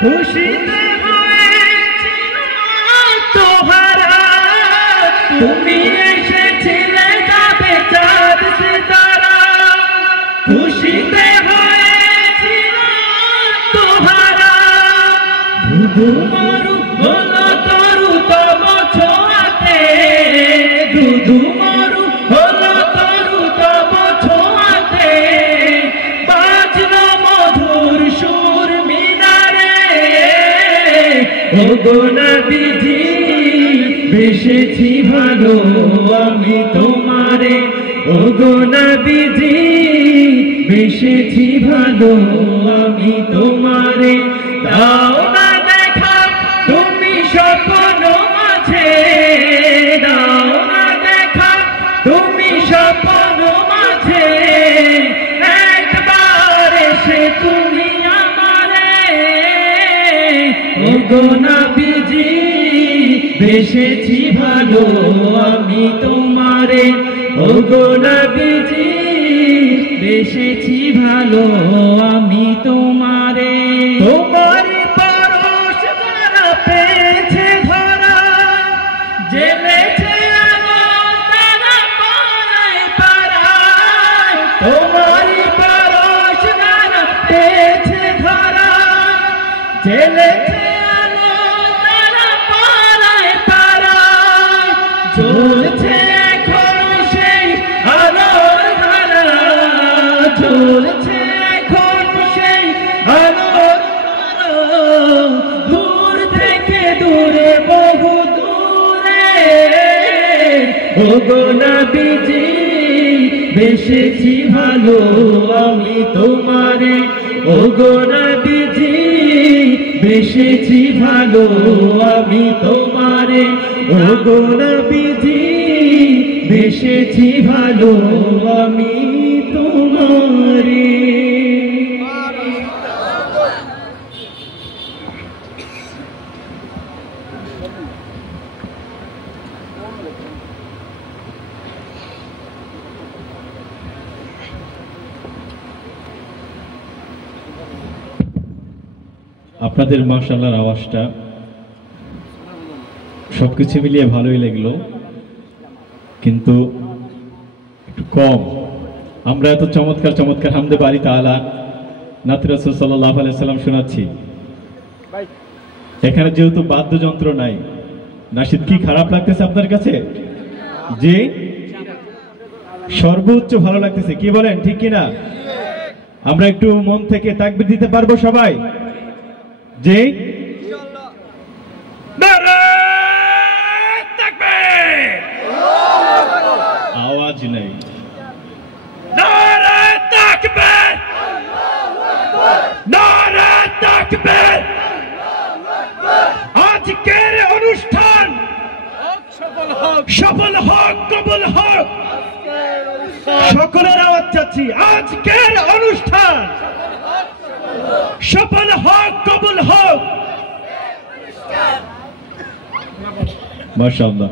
খুশিতে হয়েছিল তোহারা, তুমি এসেছিলে যাবে চাঁদ সিতারা। খুশিতে হয়েছিল তোহারা, ধুধু মরু হলো তরু তব ছোঁয়াতে, ধুধু মরু হলো তরু তব ছোঁয়াতে, বাজলো মধুর সুর মিনারে। ওগো নবীজি বেসেছি ভালো আমি তোমারে, ওগো নবীজি বেসেছি ভালো আমি তোমারে। দাও না দেখা তুমি স্বপ্ন মাঝে, দাও না দেখা তুমি স্বপ্ন মাঝে, একবার এসে তুমি আমারে। ওগো নবীজি বেসেছি ভালো আমি তোমারে, ওগো নবীজি বেসেছি ভালো আমি তোমারে। তোমারি পরশ যারা পেয়েছে ধরা, জেলেছে আগুন তারা পাড়ায় পাড়ায়। তোমারি পরশ যারা পেয়েছে ধরা, জেলেছে আগুন তারা পাড়ায় পাড়ায়। জ্বলছে এখন সেই আলোর ধারা, জ্বলছে এখন সেই আলোর ধারা। দূর থেকে দূরে বহু দূরে, ওগো নবীজি বেসেছি ভালো আমি তোমারে, ওগো নবীজি বেসেছি ভালো আমি তোমারে, ওগো নবীজি বেসেছি ভালো আমি তোমারে। আপনাদের মাশাআল্লাহর আওয়াজটা সবকিছু মিলিয়ে ভালোই লাগলো, কিন্তু একটু কম। আমরা এত চমৎকার চমৎকার হামদে বারি তাআলা নাত রাসূল সাল্লাল্লাহু আলাইহি সাল্লাম শোনাচ্ছি, এখানে যেহেতু বাদ্যযন্ত্র নাই, নাশিদ কি খারাপ লাগতেছে আপনার কাছে? জি, সর্বোচ্চ ভালো লাগতেছে, কি বলেন ঠিক কিনা? আমরা একটু মন থেকে তাকবীর দিতে পারবো সবাই? জি, আওয়াজ নেই। নারে তাকবীর, নারে তাকবীর। আজকের অনুষ্ঠান সফল হোক, কবুল হোক। সকলের আওয়াজ চাচ্ছি, আজকের অনুষ্ঠান সফল হোক, কবুল হোক। মাশাআল্লাহ।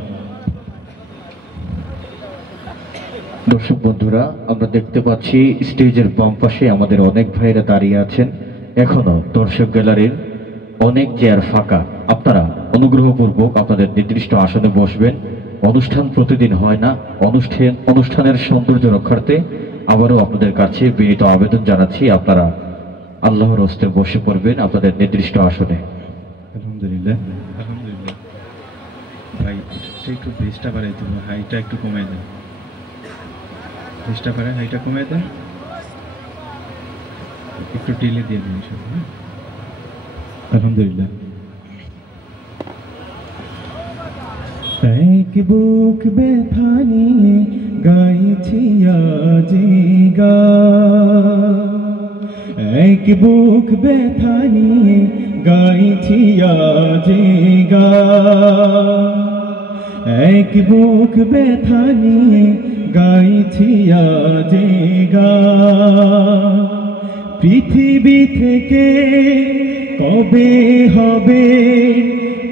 দর্শক বন্ধুরা, আমরা দেখতে পাচ্ছি স্টেজের বাম পাশে আমাদের অনেক ভাইরা দাঁড়িয়ে আছেন, এখনো দর্শক গ্যালারির অনেক চেয়ার ফাঁকা। আপনারা অনুগ্রহপূর্বক আপনাদের নির্দিষ্ট আসনে বসবেন। অনুষ্ঠান প্রতিদিন হয় না, অনুষ্ঠানের সৌন্দর্য রক্ষার্থে আবারও আপনাদের কাছে বিনীত আবেদন জানাচ্ছি, আপনারা আল্লাহর হস্তে বসে পড়বেন আপনাদের নির্দিষ্ট আসনে। আলহামদুলিল্লাহ, আলহামদুলিল্লাহ। ভাই একটু বেসটা বাড়াই দেন, হাইটা একটু কমাই দেন, বেসটা বাড়াই, হাইটা কমাই দেন, একটু ডিলে দিয়ে দিন। আলহামদুলিল্লাহ। এক বুক ব্যথা নিয়ে গাইছি আজি গান, এক বুক ব্যথা নিয়ে গাইছি আজি গান, এক বুক ব্যথা নিয়ে গাইছি আজি গান। পৃথিবী থেকে কবে হবে,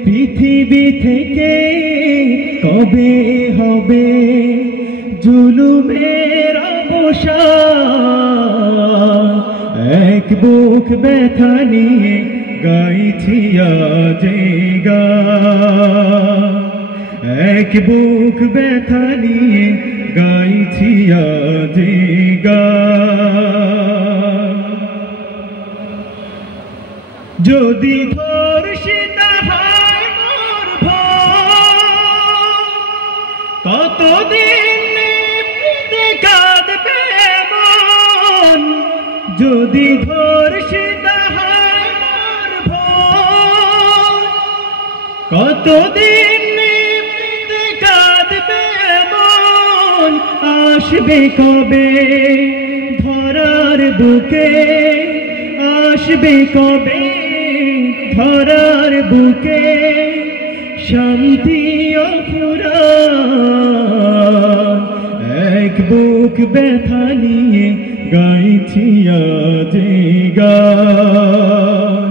পৃথিবী থেকে কবে হবে জুলুমের অবসান। এক বুক ব্যথা নিয়ে গাইছি আজে গান, এক বুক ব্যথা নিয়ে গাইছি আজে গান। যদি ধর্ষিত হয় মোর ভয়, কতদিন নিভৃতে কাঁদবে মন। যদি ধর্ষিত হয় মোর ভয়, কতদিন নিভৃতে কাঁদবে মন। আসবে কবে ধরার বুকে, আসবে কবে ধরার বুকে শান্তি অফুরান। এক বুক ব্যথা নিয়ে গাইছি আজে গান,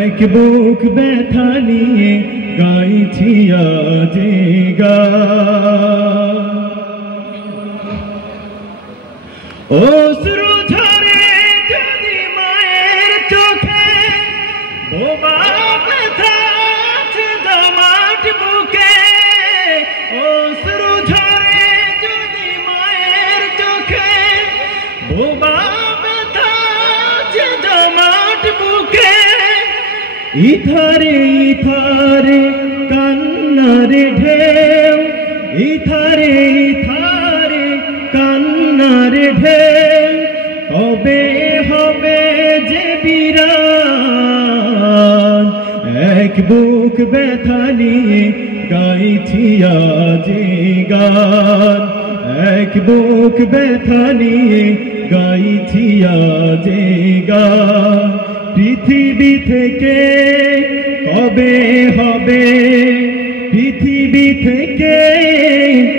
এক বুক ব্যথা নিয়ে গাইছি আজে গান। অশ্রু ঝরে যদি মায়ের চোখে, বোবা ব্যথা আছে জমাট বুকে। অশ্রু ঝরে যদি মায়ের চোখে, বোবা ব্যথা আছে জমাট বুকে। ইথারে ইথারে কান্নারে ঢেউ, ইথারে ইথারে কান্নারে ঢেউ। কবে হবে যে বিরান, এক বুক ব্যথা নিয়ে গাইছি আজে গান, এক বুক ব্যথা নিয়ে গাইছি আজে গান। পৃথিবী থেকে কবে হবে, পৃথিবী থেকে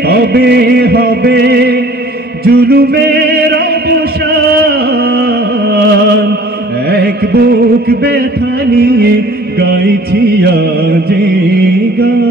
কবে হবে জুলুমের অবসান। এক বুক ব্যথা নিয়ে গাইছি আজে গান।